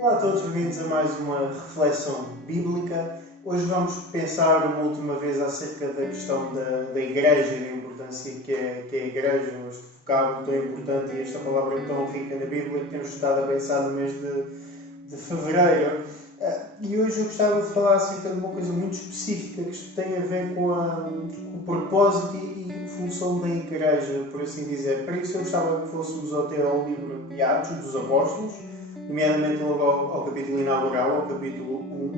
Olá a todos, bem-vindos a mais uma reflexão bíblica. Hoje vamos pensar uma última vez acerca da questão da igreja e da importância que é a igreja, este vocábulo tão importante e esta palavra tão rica na Bíblia que temos estado a pensar no mês de fevereiro. E hoje eu gostava de falar acerca de uma coisa muito específica que tem a ver com o propósito e função da igreja, por assim dizer. Para isso eu gostava que fôssemos até ao livro de Atos dos Apóstolos, nomeadamente logo ao capítulo inaugural, ao capítulo 1.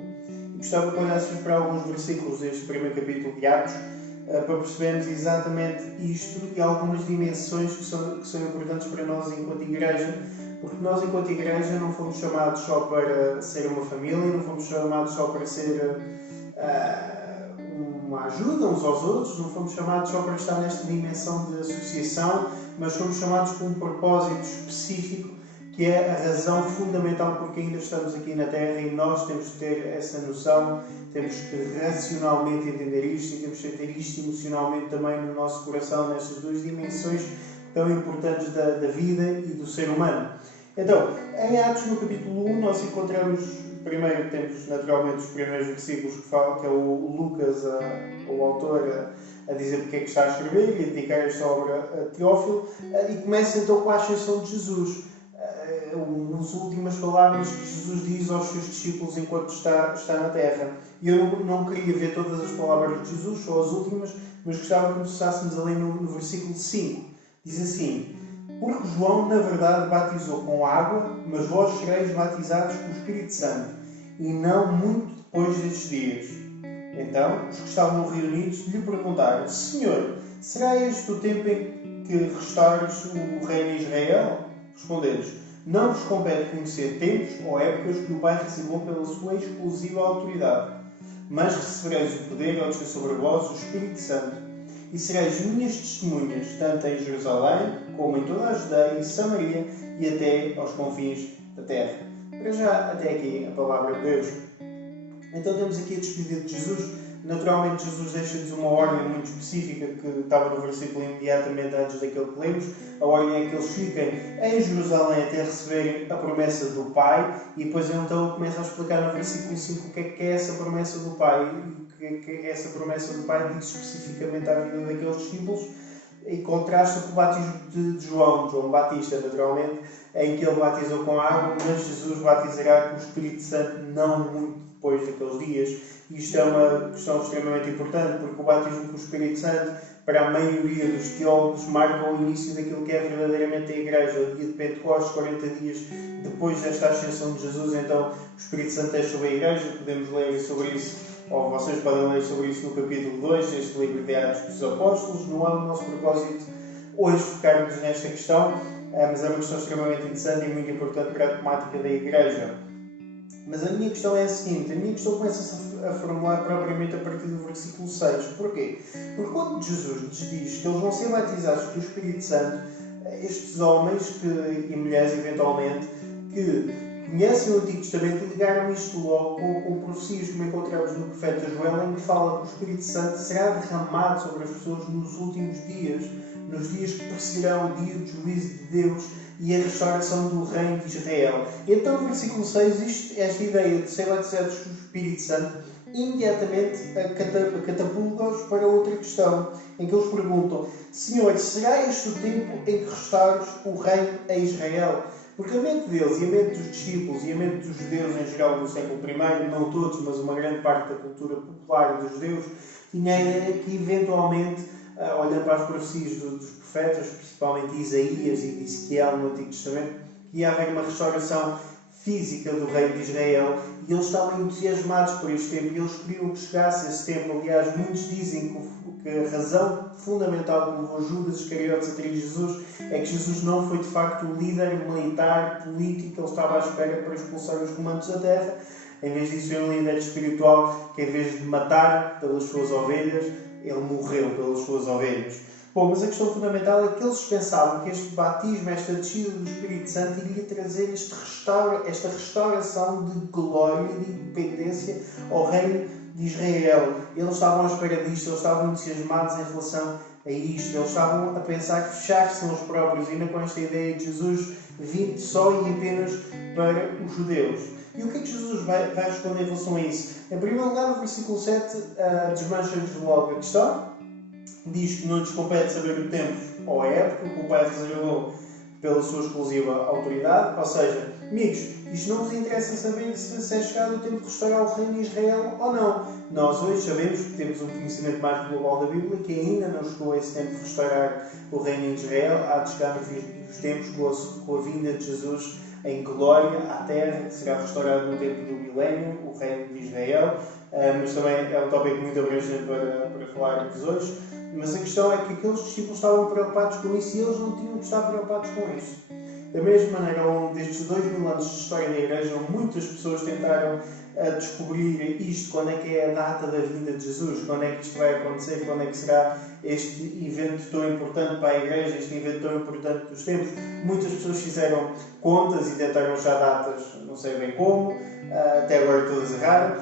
E gostava que olhássemos para alguns versículos deste primeiro capítulo de Atos, para percebermos exatamente isto e algumas dimensões que são importantes para nós enquanto igreja, porque nós enquanto igreja não fomos chamados só para ser uma família, não fomos chamados só para ser uma ajuda uns aos outros, não fomos chamados só para estar nesta dimensão de associação, mas fomos chamados com um propósito específico, que é a razão fundamental porque ainda estamos aqui na Terra, e nós temos que ter essa noção, temos que racionalmente entender isto e temos que ter isto emocionalmente também no nosso coração, nestas duas dimensões tão importantes da vida e do ser humano. Então, em Atos, no capítulo 1, nós encontramos, primeiro temos naturalmente os primeiros versículos que falam, que é o Lucas, o autor, a dizer porque é que está a escrever e a dedicar esta obra a Teófilo, e começa então com a ascensão de Jesus. As últimas palavras que Jesus diz aos seus discípulos enquanto está na Terra. E eu não queria ver todas as palavras de Jesus, só as últimas, mas gostava que começássemos a ler no versículo 5. Diz assim: porque João, na verdade, batizou com água, mas vós sereis batizados com o Espírito Santo, e não muito depois destes dias. Então, os que estavam reunidos lhe perguntaram: Senhor, será este o tempo em que restaures o reino de Israel? Respondeu-lhes: não vos compete conhecer tempos ou épocas que o Pai reservou pela sua exclusiva autoridade, mas recebereis o poder ao descer sobre vós o Espírito Santo, e sereis minhas testemunhas, tanto em Jerusalém, como em toda a Judeia e Samaria, e até aos confins da terra. Para já, até aqui, a palavra de Deus. Então temos aqui a despedida de Jesus. Naturalmente, Jesus deixa-nos uma ordem muito específica que estava no versículo imediatamente antes daquele que lemos. A ordem é que eles fiquem em Jerusalém até receberem a promessa do Pai, e depois então começa a explicar no versículo 5 o que é essa promessa do Pai, e o que essa promessa do Pai diz especificamente à vida daqueles discípulos, e contrasta com o batismo de João Batista, naturalmente, em que ele batizou com água, mas Jesus batizará com o Espírito Santo não muito depois daqueles dias. E isto é uma questão extremamente importante, porque o batismo com o Espírito Santo, para a maioria dos teólogos, marca o início daquilo que é verdadeiramente a Igreja. O dia de Pentecostes, 40 dias depois desta ascensão de Jesus, então o Espírito Santo é sobre a Igreja. Podemos ler sobre isso, ou vocês podem ler sobre isso no capítulo 2 deste livro de Atos dos Apóstolos. Não é o nosso propósito hoje focarmos nesta questão, mas é uma questão extremamente interessante e muito importante para a temática da Igreja. Mas a minha questão é a seguinte: a minha questão começa-se a formular propriamente a partir do versículo 6. Porquê? Porque quando Jesus lhes diz que eles vão ser batizados pelo Espírito Santo, estes homens e mulheres, eventualmente, que conhecem o Antigo Testamento, ligaram isto logo com profecias como encontramos no profeta Joel, em que fala que o Espírito Santo será derramado sobre as pessoas nos últimos dias, nos dias que precederão o dia do juízo de Deus e a restauração do reino de Israel. Então, no versículo 6, esta ideia de ser batizados com o Espírito Santo imediatamente catapulta-os para outra questão, em que eles perguntam: Senhor, será este o tempo em que restaures o reino a Israel? Porque a mente deles e a mente dos discípulos e a mente dos judeus em geral do século I, não todos, mas uma grande parte da cultura popular dos judeus, tinha a ideia que eventualmente, olhando para as profecias dos profetas, principalmente Isaías e Ezequiel no Antigo Testamento, que ia haver uma restauração física do reino de Israel, e eles estavam entusiasmados por este tempo, e eles queriam que chegasse esse tempo. Aliás, muitos dizem que a razão fundamental que levou Judas Iscariotes a trair Jesus é que Jesus não foi de facto o líder militar, político que ele estava à espera para expulsar os comandos da terra. Em vez disso, foi um líder espiritual que, em vez de matar pelas suas ovelhas, ele morreu pelas suas ovelhas. Bom, mas a questão fundamental é que eles pensavam que este batismo, esta descida do Espírito Santo, iria trazer esta restauração de glória e de independência ao reino de Israel. Eles estavam à espera disto, eles estavam entusiasmados em relação a isto. Eles estavam a pensar fechar-se neles próprios, ainda com esta ideia de Jesus vir só e apenas para os judeus. E o que é que Jesus vai responder em relação a isso? Em primeiro lugar, no versículo 7, desmancha-nos logo a questão. Diz que não nos compete saber o tempo ou a época que o Pai reservou pela sua exclusiva autoridade. Ou seja, amigos, isto não vos interessa saber se é chegado o tempo de restaurar o reino de Israel ou não. Nós hoje sabemos que temos um conhecimento mais global da Bíblia, que ainda não chegou a esse tempo de restaurar o reino de Israel. Há de chegar no fim dos tempos com a vinda de Jesus em glória à terra, que será restaurado no tempo do milénio, o reino de Israel. Mas também é um tópico muito abrangente para falarmos hoje. Mas a questão é que aqueles discípulos estavam preocupados com isso e eles não tinham que estar preocupados com isso. Da mesma maneira, ao longo destes 2000 anos de história da Igreja, muitas pessoas tentaram descobrir isto, quando é que é a data da vinda de Jesus, quando é que isto vai acontecer, quando é que será este evento tão importante para a Igreja, este evento tão importante dos tempos. Muitas pessoas fizeram contas e tentaram já datas, não sei bem como, até agora todas erraram.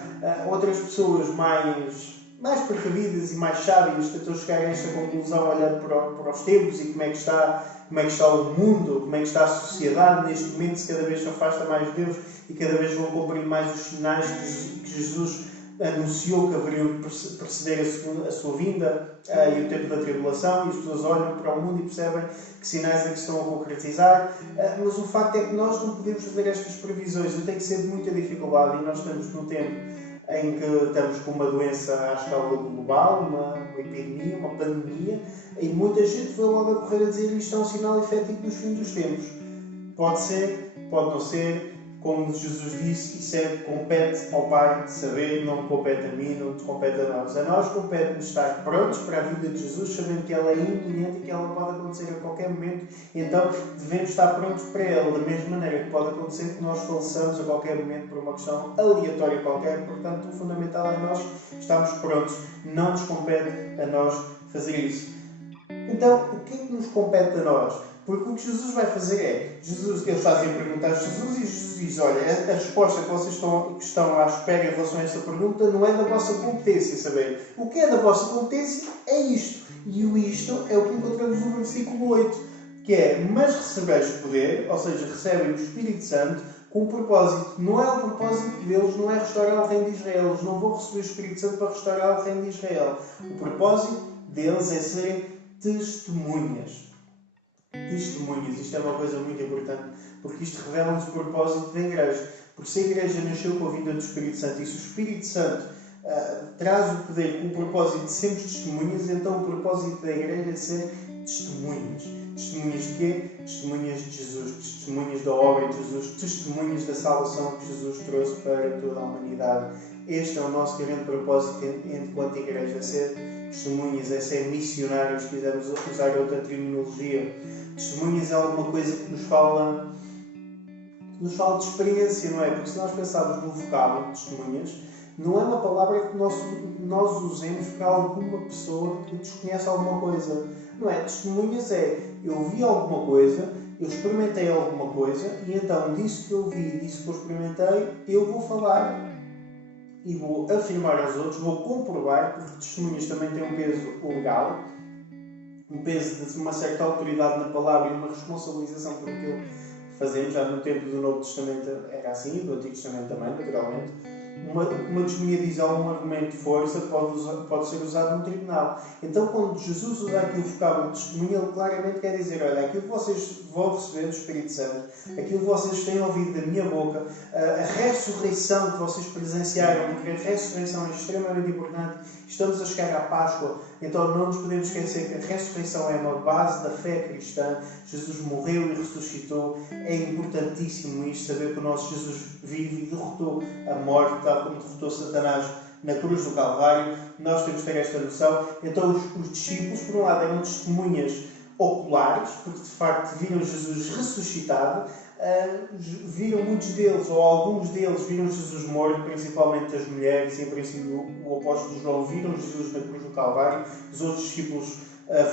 Outras pessoas mais precavidas e mais sábias tentam chegar a esta conclusão olhando para os tempos e como é que está o mundo, como é que está a sociedade neste momento, se cada vez se afasta mais de Deus e cada vez vão cumprir mais os sinais que Jesus anunciou que haveriam de preceder a sua vinda e o tempo da tribulação, e as pessoas olham para o mundo e percebem que sinais é que estão a concretizar, mas o facto é que nós não podemos fazer estas previsões, e tem que ser de muita dificuldade, e nós estamos num tempo em que estamos com uma doença à escala global, uma epidemia, uma pandemia, e muita gente foi logo a correr a dizer isto é um sinal efetivo dos fins dos tempos. Pode ser, pode não ser, como Jesus disse, isso compete ao Pai saber, não me compete a mim, não te compete a nós. A nós compete-nos estar prontos para a vida de Jesus, sabendo que ela é iminente e que ela pode acontecer a qualquer momento, então devemos estar prontos para ela, da mesma maneira que pode acontecer que nós faleçamos a qualquer momento por uma questão aleatória qualquer, portanto o fundamental é nós estarmos prontos, não nos compete a nós fazer isso. Então, o que é que nos compete a nós? Porque o que Jesus vai fazer eles fazem a pergunta a Jesus e Jesus diz, olha, a resposta que vocês estão à espera em relação a esta pergunta não é da vossa competência saber. O que é da vossa competência é isto. E o isto é o que encontramos no versículo 8, que é, mas recebeis poder, ou seja, recebem o Espírito Santo com um propósito. Não é o propósito deles, não é restaurar o reino de Israel. Eles não vão receber o Espírito Santo para restaurar o reino de Israel. O propósito deles é serem testemunhas. Testemunhas, isto é uma coisa muito importante, porque isto revela-nos o propósito da Igreja. Porque se a Igreja nasceu com a vinda do Espírito Santo e se o Espírito Santo traz o poder com o propósito de sermos testemunhas, então o propósito da Igreja é ser testemunhas. Testemunhas de quê? Testemunhas de Jesus, testemunhas da obra de Jesus, testemunhas da salvação que Jesus trouxe para toda a humanidade. Este é o nosso grande propósito enquanto Igreja, é ser testemunhas, é ser missionários, se quisermos usar outra terminologia. Testemunhas é alguma coisa que nos fala de experiência, não é? Porque se nós pensarmos no vocábulo de testemunhas, não é uma palavra que nós usemos para alguma pessoa que desconhece alguma coisa. Não é? Testemunhas é, eu vi alguma coisa, eu experimentei alguma coisa, e então disso que eu vi, disso que eu experimentei, eu vou falar e vou afirmar aos outros, vou comprovar, porque testemunhas também têm um peso legal, um peso de uma certa autoridade na palavra e uma responsabilização por aquilo que fazemos. Já no tempo do Novo Testamento era assim, do Antigo Testamento também, naturalmente. Uma testemunha diz algum argumento de força, pode ser usado no tribunal. Então, quando Jesus usa aqui o vocábulo de testemunha, ele claramente quer dizer, olha, aquilo que vocês vão receber do Espírito Santo, aquilo que vocês têm ouvido da minha boca, a ressurreição que vocês presenciaram, porque a ressurreição é extremamente importante. Estamos a chegar à Páscoa, então não nos podemos esquecer que a ressurreição é uma base da fé cristã. Jesus morreu e ressuscitou. É importantíssimo isto, saber que o nosso Jesus vive e derrotou a morte, tal como derrotou Satanás na cruz do Calvário. Nós temos que ter esta noção. Então os discípulos, por um lado, eram testemunhas oculares, porque de facto viram Jesus ressuscitado, viram muitos deles, ou alguns deles, viram Jesus morto, principalmente as mulheres, e em princípio o apóstolo João viram Jesus na cruz do Calvário. Os outros discípulos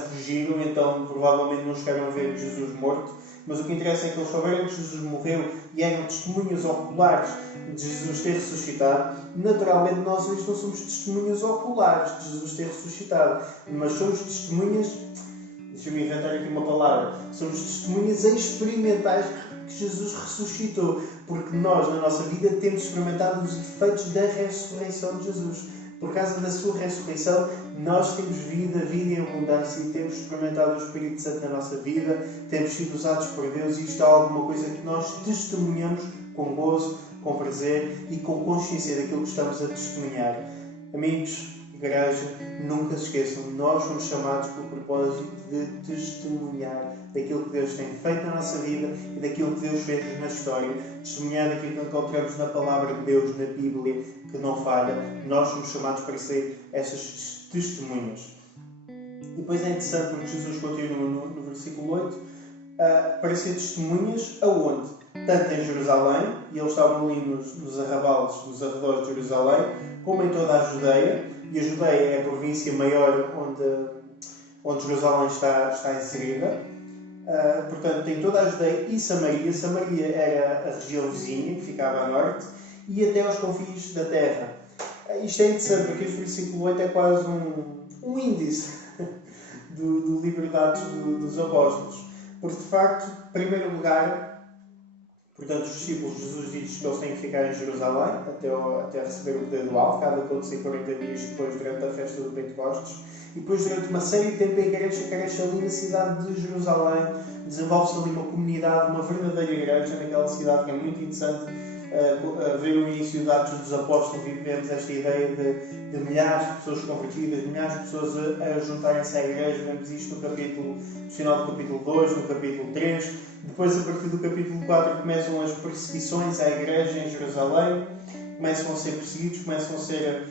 fugiram, então provavelmente não chegaram a ver Jesus morto. Mas o que interessa é que eles souberam que Jesus morreu e eram testemunhas oculares de Jesus ter ressuscitado. Naturalmente, nós hoje não somos testemunhas oculares de Jesus ter ressuscitado, mas somos testemunhas, deixa-me inventar aqui uma palavra, somos testemunhas experimentais que Jesus ressuscitou, porque nós, na nossa vida, temos experimentado os efeitos da ressurreição de Jesus. Por causa da sua ressurreição, nós temos vida em abundância e temos experimentado o Espírito Santo na nossa vida, temos sido usados por Deus e isto é alguma coisa que nós testemunhamos com gozo, com prazer e com consciência daquilo que estamos a testemunhar. Amigos, igreja, nunca se esqueçam, nós somos chamados pelo propósito de testemunhar daquilo que Deus tem feito na nossa vida e daquilo que Deus fez na história. Testemunhar daquilo que encontramos na palavra de Deus, na Bíblia, que não falha. Nós somos chamados para ser essas testemunhas. E depois é interessante porque Jesus continua no versículo 8 para ser testemunhas aonde? Tanto em Jerusalém, e eles estavam ali nos arrabaldes, nos arredores de Jerusalém, como em toda a Judeia. E a Judeia é a província maior onde Jerusalém está inserida. Portanto, em toda a Judeia e Samaria. Samaria era a região vizinha, que ficava a norte, e até aos confins da terra. Isto é interessante, porque este versículo 8 é quase um índice do livro de Atos dos Apóstolos. Porque, de facto, em primeiro lugar, portanto, os discípulos, Jesus diz que eles têm que ficar em Jerusalém até receber o poder do alto, cada acontecer 40 dias depois, durante a festa do Pentecostes. E depois, durante uma série de tempo, a igreja cresce ali na cidade de Jerusalém, desenvolve-se ali uma comunidade, uma verdadeira igreja naquela cidade, que é muito interessante. Ver o início de Atos dos Apóstolos e vemos esta ideia de milhares de pessoas convertidas, milhares de pessoas a juntarem-se à igreja. Vemos isto no final do capítulo 2, no capítulo 3. Depois, a partir do capítulo 4, começam as perseguições à igreja em Jerusalém. Começam a ser perseguidos, começam a ser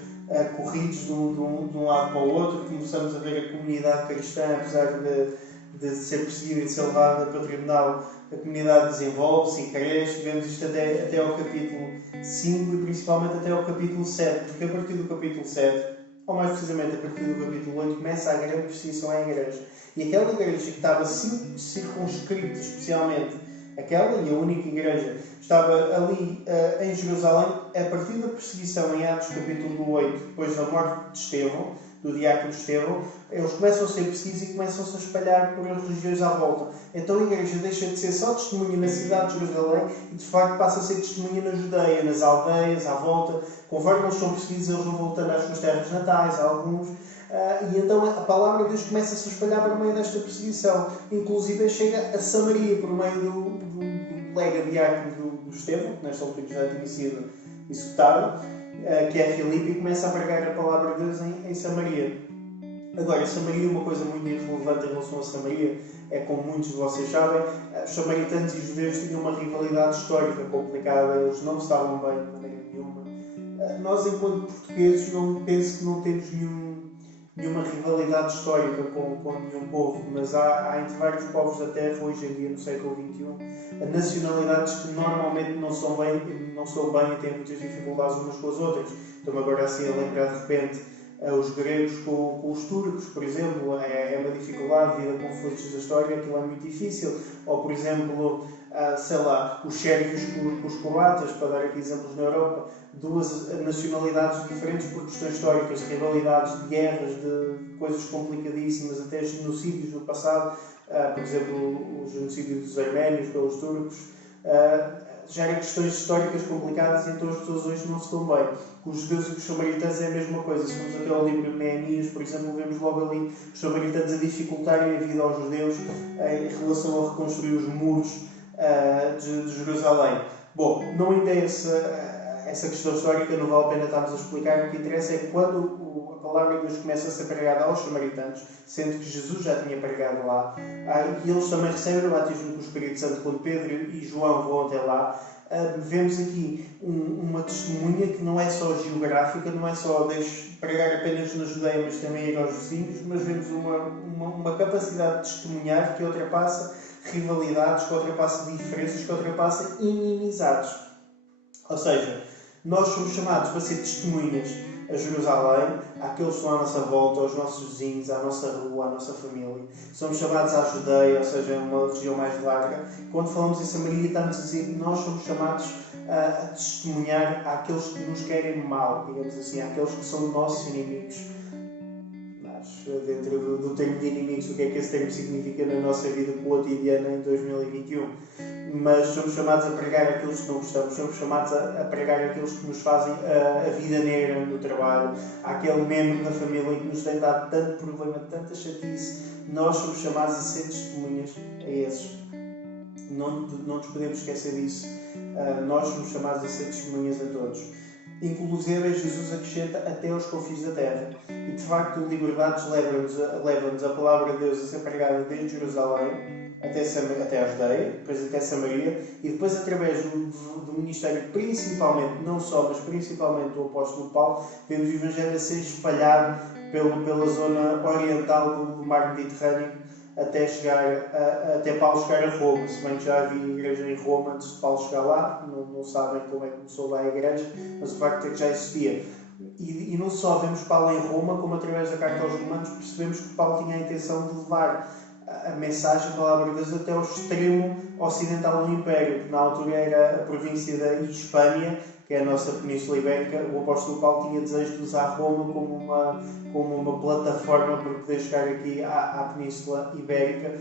corridos de um lado para o outro. Começamos a ver a comunidade cristã, apesar de ser perseguida e de ser levada para o tribunal, a comunidade desenvolve-se e cresce. Vemos isto até ao capítulo 5 e principalmente até ao capítulo 7, porque a partir do capítulo 7, ou mais precisamente a partir do capítulo 8, começa a grande perseguição à igreja. E aquela igreja que estava circunscrita, especialmente aquela e a única igreja, estava ali em Jerusalém, a partir da perseguição em Atos capítulo 8, depois da morte de Estevão, do diácono Estevão, eles começam a ser perseguidos e começam-se a espalhar por regiões à volta. Então a igreja deixa de ser só testemunha na cidade de Jerusalém e de facto passa a ser testemunha na Judeia, nas aldeias, à volta. Conforme eles são perseguidos, eles vão voltando às suas terras natais, alguns. E então a palavra de Deus começa-se a espalhar por meio desta perseguição. Inclusive chega a Samaria, por meio do colega diácono do Estevão, que nesta altura já tinha sido executado, que é Filipe, e começa a pregar a palavra de Deus em Samaria. Agora, Samaria, uma coisa muito irrelevante em relação a Samaria, é como muitos de vocês sabem, os samaritanos e os judeus tinham uma rivalidade histórica complicada, eles não estavam bem de maneira nenhuma. Nós, enquanto portugueses, penso que não temos nenhuma rivalidade histórica com nenhum povo, mas há entre vários povos da Terra, hoje em dia, no século XXI, nacionalidades que normalmente não são bem e têm muitas dificuldades umas com as outras. Estou-me agora assim a lembrar de repente os gregos com os turcos, por exemplo, é uma dificuldade devido a conflitos da história, aquilo é muito difícil. Ou, por exemplo, os sérvios com os croatas, para dar aqui exemplos na Europa, duas nacionalidades diferentes por questões históricas, de rivalidades, de guerras, de coisas complicadíssimas, até genocídios no passado, por exemplo, o genocídio dos arménios pelos turcos, gera questões históricas complicadas e então as pessoas hoje não se estão bem. Com os judeus e com os samaritanos é a mesma coisa. Se formos até ao livro de Neemias, por exemplo, vemos logo ali os samaritanos a dificultarem a vida aos judeus em relação a reconstruir os muros de Jerusalém. Bom, não ainda é essa questão histórica, não vale a pena estarmos a explicar. O que interessa é que quando a palavra de Deus começa a ser pregada aos samaritanos, sendo que Jesus já tinha pregado lá, e eles também recebem o batismo com o Espírito Santo quando Pedro e João vão até lá, vemos aqui uma testemunha que não é só geográfica, não é só pregar apenas na Judeia, mas também ir aos vizinhos, mas vemos uma capacidade de testemunhar que ultrapassa rivalidades, que ultrapassa diferenças, que ultrapassa inimizades. Ou seja, nós somos chamados para ser testemunhas a Jerusalém, àqueles que estão à nossa volta, aos nossos vizinhos, à nossa rua, à nossa família. Somos chamados à Judeia, ou seja, uma região mais larga. Quando falamos em Samaria, estamos a dizer que nós somos chamados a testemunhar àqueles que nos querem mal, digamos assim, àqueles que são nossos inimigos. Dentro do termo de inimigos, o que é que esse termo significa na nossa vida cotidiana em 2021. Mas somos chamados a pregar aqueles que não gostamos, somos chamados a pregar aqueles que nos fazem a vida negra no trabalho, aquele membro da família que nos tem dado tanto problema, tanta chatice. Nós somos chamados a ser testemunhas a esses. Não nos podemos esquecer disso. Nós somos chamados a ser testemunhas a todos. Inclusive, Jesus acrescenta até aos confins da terra. E de facto, o Liberdades leva-nos a palavra de Deus a ser pregada desde Jerusalém até a Judeia, depois até Samaria, e depois através do ministério, principalmente, não só, mas principalmente do apóstolo Paulo, vemos o Evangelho a ser espalhado pela zona oriental do mar Mediterrâneo, até Paulo chegar a Roma. Se bem que já havia igreja em Roma antes de Paulo chegar lá, não sabem como é que começou lá a igreja, mas o facto é que já existia. E não só vemos Paulo em Roma, como através da carta aos Romanos percebemos que Paulo tinha a intenção de levar a mensagem, a palavra de Deus, até ao extremo ocidental do Império, que na altura era a província da Hispânia, que é a nossa Península Ibérica. O apóstolo Paulo tinha desejo de usar Roma como uma plataforma para poder chegar aqui à Península Ibérica.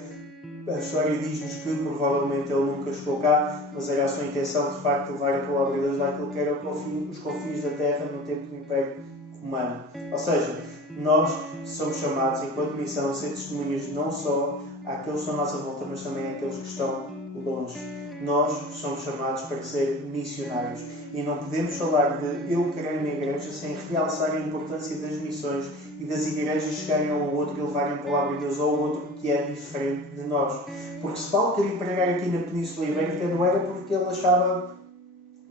A história diz-nos que provavelmente ele nunca chegou cá, mas era a sua intenção de facto levar a palavra de Deus àquilo que era os confins da terra no tempo do Império Romano. Ou seja, nós somos chamados, enquanto missão, a ser testemunhas não só àqueles que estão à nossa volta, mas também àqueles que estão longe. Nós somos chamados para ser missionários e não podemos falar de eu creio na igreja sem realçar a importância das missões e das igrejas chegarem ao outro e levarem a palavra de Deus ao outro que é diferente de nós. Porque se Paulo queria pregar aqui na Península Ibérica, não era porque ele achava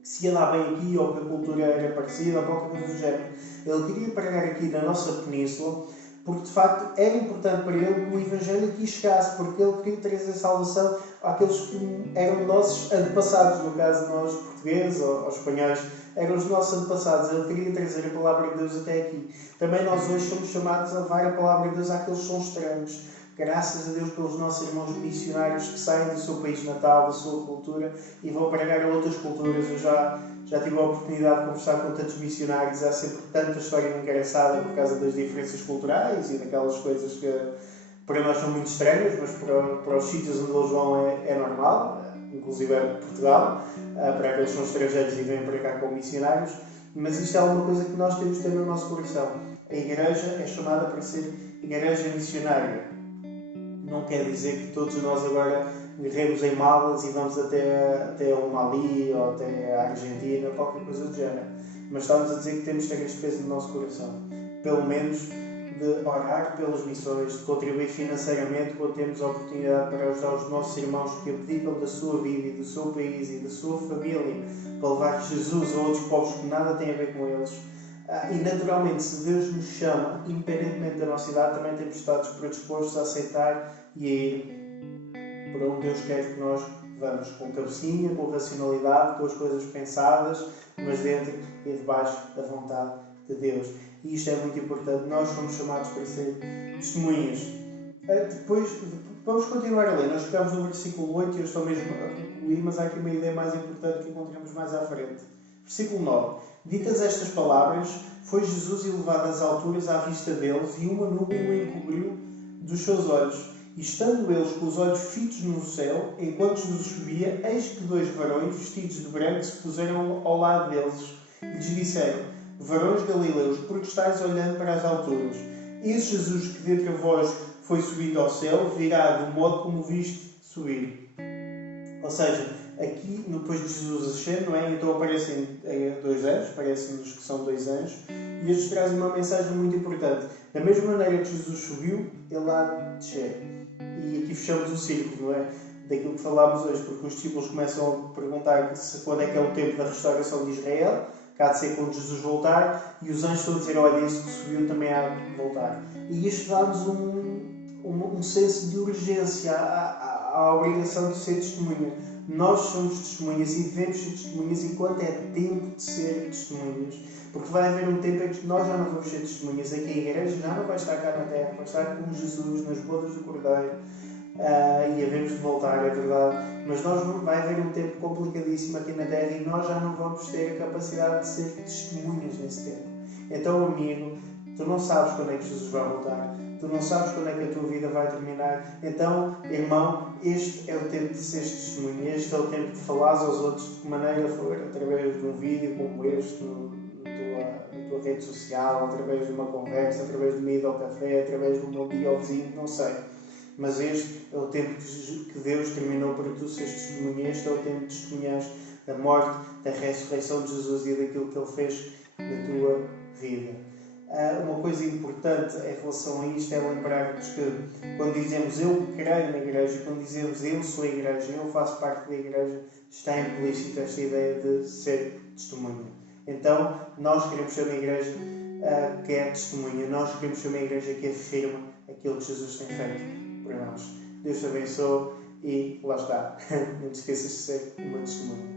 que se ia dar bem aqui ou que a cultura era parecida ou qualquer coisa do género. Ele queria pregar aqui na nossa península porque de facto era importante para ele que o Evangelho aqui chegasse, porque ele queria trazer salvação àqueles que eram nossos antepassados, no caso de nós portugueses ou espanhóis, eram os nossos antepassados. Ele queria trazer a palavra de Deus até aqui. Também nós hoje somos chamados a levar a palavra de Deus àqueles que são estranhos. Graças a Deus pelos nossos irmãos missionários que saem do seu país natal, da sua cultura e vão pregar a outras culturas. Eu já tive a oportunidade de conversar com tantos missionários. Há sempre tanta história engraçada por causa das diferenças culturais e daquelas coisas que para nós são muito estranhas, mas para os sítios onde eles vão é normal, inclusive é Portugal, para aqueles que são estrangeiros e vêm para cá como missionários. Mas isto é uma coisa que nós temos de ter no nosso coração. A igreja é chamada para ser igreja missionária. Não quer dizer que todos nós agora guerremos em malas e vamos até o Mali ou até a Argentina, qualquer coisa do género. Mas estamos a dizer que temos de ter este peso no nosso coração. Pelo menos de orar pelas missões, de contribuir financeiramente quando temos a oportunidade para ajudar os nossos irmãos que abdicam da sua vida e do seu país e da sua família para levar Jesus a outros povos que nada têm a ver com eles. E naturalmente, se Deus nos chama, independentemente da nossa idade, também temos estado predispostos a aceitar e a ir para onde Deus quer que nós vamos, com cabecinha, com racionalidade, com as coisas pensadas, mas dentro e debaixo da vontade de Deus. E isto é muito importante. Nós somos chamados para ser testemunhas. Depois, vamos continuar a ler. Nós ficamos no versículo 8 e eu estou mesmo a concluir, mas há aqui uma ideia mais importante que encontramos mais à frente. Versículo 9. Ditas estas palavras, foi Jesus elevado às alturas à vista deles e uma nuvem o encobriu dos seus olhos. E estando eles com os olhos fitos no céu, enquanto Jesus subia, eis que dois varões vestidos de branco se puseram ao lado deles e lhes disseram: varões galileus, por que estáis olhando para as alturas? Esse Jesus que dentre vós foi subido ao céu, virá do modo como viste subir. Ou seja, aqui, depois de Jesus ascender, não é? Então aparecem dois anjos, parece-nos que são dois anjos, e estes trazem uma mensagem muito importante. Da mesma maneira que Jesus subiu, ele há de descer. E aqui fechamos o círculo, não é? Daquilo que falámos hoje, porque os discípulos começam a perguntar quando é que é o tempo da restauração de Israel, que há de ser quando Jesus voltar, e os anjos estão a dizer: olha, esse que subiu também há de voltar. E isto dá-nos um senso de urgência. Há a obrigação de ser testemunha. Nós somos testemunhas e devemos ser testemunhas enquanto é tempo de ser testemunhas. Porque vai haver um tempo em que nós já não vamos ser testemunhas, em que a igreja já não vai estar cá na terra, vai estar com Jesus nas bodas do Cordeiro. E havemos de voltar, é verdade. Mas vai haver um tempo complicadíssimo aqui na terra e nós já não vamos ter a capacidade de ser testemunhas nesse tempo. Então, amigo, tu não sabes quando é que Jesus vai voltar. Tu não sabes quando é que a tua vida vai terminar. Então, irmão, este é o tempo de seres testemunha. Este é o tempo de falares aos outros de que maneira for, através de um vídeo como este, na tua rede social, através de uma conversa, através de uma ida ao café, através de um bom dia ao vizinho, não sei. Mas este é o tempo que Deus terminou para tu seres testemunha. Este é o tempo de testemunhares da morte, da ressurreição de Jesus e daquilo que Ele fez na tua vida. Uma coisa importante em relação a isto é lembrar-nos que quando dizemos eu creio na igreja, quando dizemos eu sou a igreja, eu faço parte da igreja, está implícita esta ideia de ser testemunha. Então, nós queremos ser uma igreja que é testemunha, nós queremos ser uma igreja que afirma aquilo que Jesus tem feito por nós. Deus te abençoe e lá está. Não te esqueças de ser uma testemunha.